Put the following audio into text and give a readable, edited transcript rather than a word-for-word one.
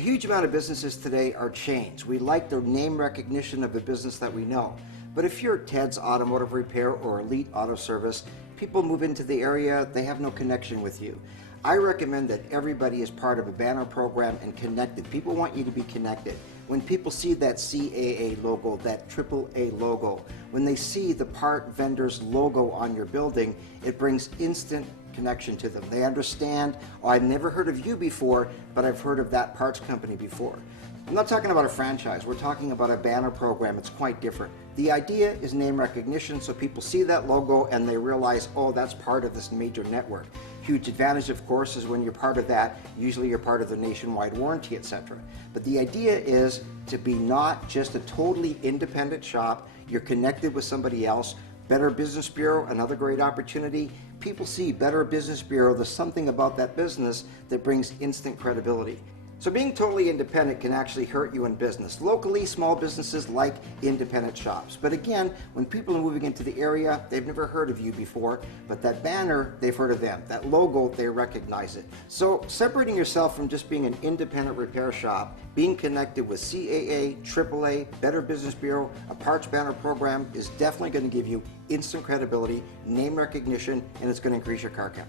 A huge amount of businesses today are chains. We like the name recognition of a business that we know. But if you're Ted's Automotive Repair or Elite Auto Service, people move into the area, they have no connection with you. I recommend that everybody is part of a banner program and connected. People want you to be connected. When people see that CAA logo, that AAA logo, when they see the part vendor's logo on your building, it brings instant connection to them. They understand, oh, I've never heard of you before, but I've heard of that parts company before. I'm not talking about a franchise, we're talking about a banner program. It's quite different. The idea is name recognition, so people see that logo and they realize, oh, that's part of this major network. Huge advantage, of course, is when you're part of that, usually you're part of the nationwide warranty, etc. But the idea is to be not just a totally independent shop, you're connected with somebody else. Better Business Bureau, another great opportunity. People see Better Business Bureau, there's something about that business that brings instant credibility. So being totally independent can actually hurt you in business. Locally, small businesses like independent shops. But again, when people are moving into the area, they've never heard of you before, but that banner, they've heard of them. That logo, they recognize it. So separating yourself from just being an independent repair shop, being connected with CAA, AAA, Better Business Bureau, a parts banner program is definitely going to give you instant credibility, name recognition, and it's going to increase your car count.